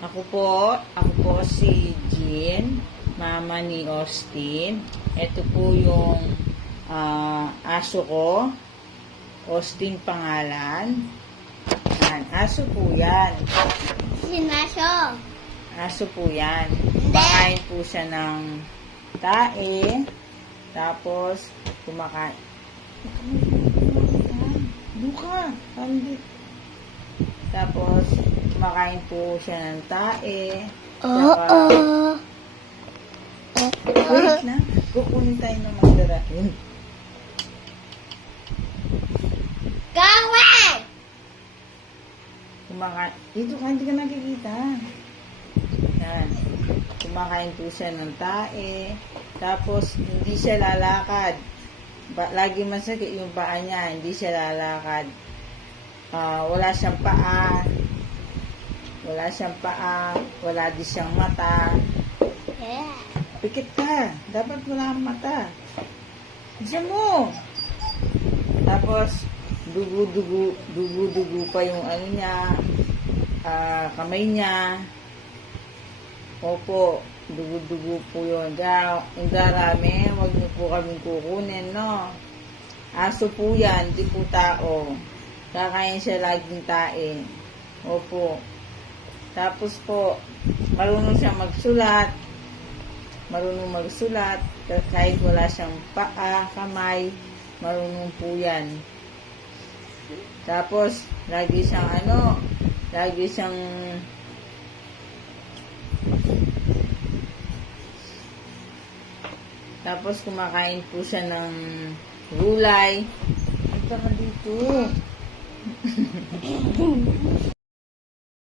Ako po si Jean, mama ni Austin. Ito po yung aso ko. Austin pangalan. Yan, aso po yan. Sinaso. Aso po yan. Hindi. Kumakain po siya ng tae. Tapos, kumakain. Luka, pandit. Tapos, kumakain po siya ng tae. Wait na. Kukunin tayo ng magdarahin. Gawin! Kumakain. Dito ka, hindi ka nakikita. Yan. Kumakain po siya ng tae. Tapos, hindi siya lalakad. Lagi masakit yung paa niya. Hindi siya lalakad. Wala siyang paa. Wala din siyang mata. Yeah. Pikit ka. Dapat wala kang mata. Isa mo. Tapos, dugo pa yung ano niya, kamay niya. Opo, dugo po yun. Yung darami, huwag niyo po kaming kukunin, no? Aso po yan, di po tao. Kakain siya laging tae. Opo. Tapos po, marunong siya magsulat. Kahit wala siyang paa, kamay, marunong po yan. Tapos, lagi siyang tapos kumakain po siya ng gulay. Ito ka dito.